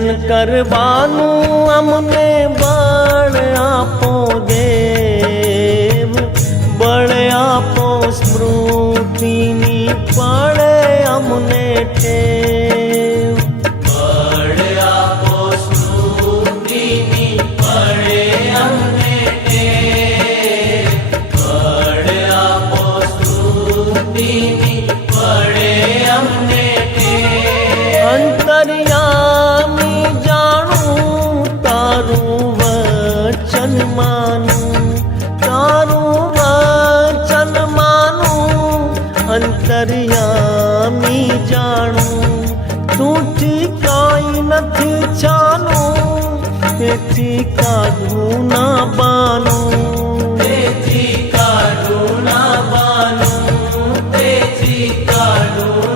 ભજન કરવાનું અમને બળ આપો દેવ, બળ આપો સ્મૃતિની પડે અમને ટેવ, બળ આપો સ્મૃતિની પડે અમને ટેવ, બળ આપો સ્મૃતિની પડે અમને ટેવ। અંતર્યામી જાણું તારું વચન માનું, તારું વચન માનું, અંતર્યામી જાણું તુંથી કાંઈ નથી છાનું, તેથી કાઢું ના બાનું, તેથી કાઢું ના બાનું, તેથી કાઢું